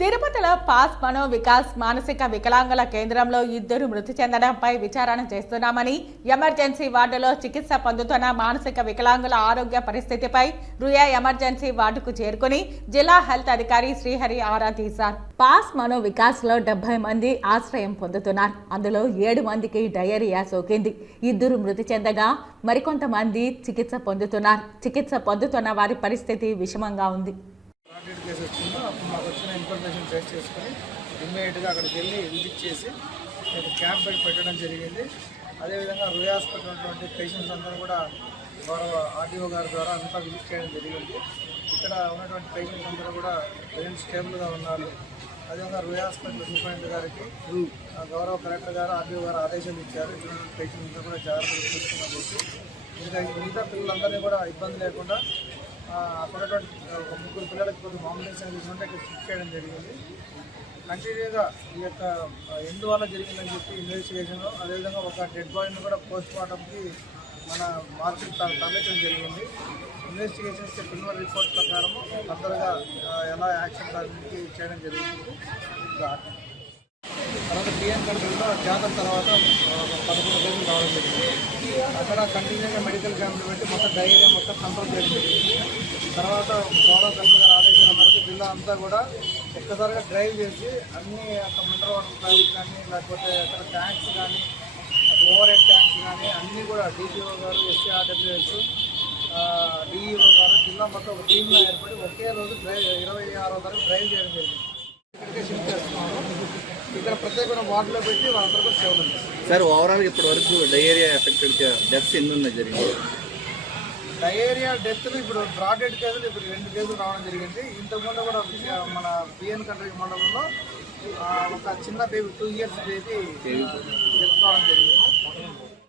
తిరుపతిలో పాస్ మనో వికాస్ మానసిక వికలాంగుల కేంద్రంలో 2 మృతి చెందడంపై విచారణ చేస్తున్నామని, ఎమర్జెన్సీ వార్డులో చికిత్స పొందుతున్న మానసిక వికలాంగుల ఆరోగ్య పరిస్థితిపై రుయా ఎమర్జెన్సీ వార్డుకు చేరుకుని జిల్లా హెల్త్ అధికారి శ్రీహరి ఆరా తీశారు. పాస్ మనో వికాస్ లో 70 మంది ఆశ్రయం పొందుతున్నారు. అందులో 7 మందికి డయేరియా సోకింది. 2 మృతి చెందగా మరికొంతమంది చికిత్స పొందుతున్న వారి పరిస్థితి విషమంగా ఉంది. కేసు వచ్చిందో అప్పుడు మాకు వచ్చిన ఇన్ఫర్మేషన్ బేస్ చేసుకుని ఇమ్మీడియట్గా అక్కడికి వెళ్ళి విజిట్ చేసి నేను క్యాంప్ పెట్టడం జరిగింది. అదేవిధంగా రుయా హాస్పిటల్ ఉన్నటువంటి పేషెంట్స్ అందరూ కూడా గౌరవ ఆర్డీఓ గారి ద్వారా అంతా విజిట్ చేయడం జరిగింది. ఇక్కడ ఉన్నటువంటి పేషెంట్స్ అందరూ కూడా ప్రజెంట్ స్టేబుల్గా ఉన్నారు. అదేవిధంగా రుయా హాస్పిటల్ సూపరింటెండెంట్ గారికి గౌరవ కలెక్టర్ గారు ఆర్డీఓ గారు ఆదేశాలు ఇచ్చారు. ఇటువంటి పేషెంట్స్ కూడా జాగ్రత్తగా చూసుకోమని చెప్పి మిగతా పిల్లలందరినీ కూడా ఇబ్బంది లేకుండా అక్కడ 3 పిల్లలకి కొంచెం మాంబులెన్స్ తీసుకుంటే ఇక్కడ షిఫ్ట్ చేయడం జరిగింది. కంటిన్యూగా ఈ యొక్క ఎందువల్ల జరిగిందని చెప్పి ఇన్వెస్టిగేషన్లో అదేవిధంగా ఒక డెడ్ బాడీని కూడా పోస్ట్ మార్టంకి మన మార్కెట్ తరలించడం జరిగింది. ఇన్వెస్టిగేషన్స్ ప్రిలిమినరీ రిపోర్ట్ ప్రకారం ఫర్దర్గా ఎలా యాక్షన్ దానికి చేయడం జరుగుతుంది. తర్వాత పిఎన్ కంట్రీలో జాతర తర్వాత 11 రోజులు రావడం జరిగింది. అక్కడ కంటిన్యూగా మెడికల్ క్యాంపులు పెట్టి మొత్తం డైరియా మొత్తం కంట్రోల్ చేయడం జరిగింది. తర్వాత గౌరవ కలెక్టర్ గారి ఆదేశాల మేరకు జిల్లా అంతా కూడా ఒక్కసారిగా డ్రైవ్ చేసి అన్ని అక్కడ మినరల్ వాటర్ ప్లాంట్స్ కానీ లేకపోతే అక్కడ ట్యాంక్స్ కానీ ఓవర్ హెడ్ ట్యాంక్స్ కానీ అన్నీ కూడా డిపిఓ గారు, ఎస్సీఆర్డబ్ల్యూఎస్, డిఈఓ గారు జిల్లా మొత్తం ఒక టీంలో ఏర్పడి ఒకే రోజు 26వ తారీఖు డ్రైవ్ చేయడం జరిగింది. ఇక్కడికే షిఫ్ట్ చేస్తున్నాము. ఇక్కడ ప్రత్యేకమైన వార్డులో పెట్టి వాళ్ళందరికీ సేవలు ఉంది. సార్ ఓవరాల్ ఇప్పటి వరకు డయేరియా ఎఫెక్టెడ్ డెత్స్ ఎన్ని ఉన్నాయి జరిగింది? డయేరియా డెత్లు ఇప్పుడు బ్రాడెడ్ కేసులు ఇప్పుడు 2 కేసులు రావడం జరిగింది. ఇంతకుముందు కూడా మన పిఎన్ కంట్రీ మండలంలో ఒక చిన్న బేబీ 2 ఇయర్స్ బేబీ డెత్ కావడం జరిగింది.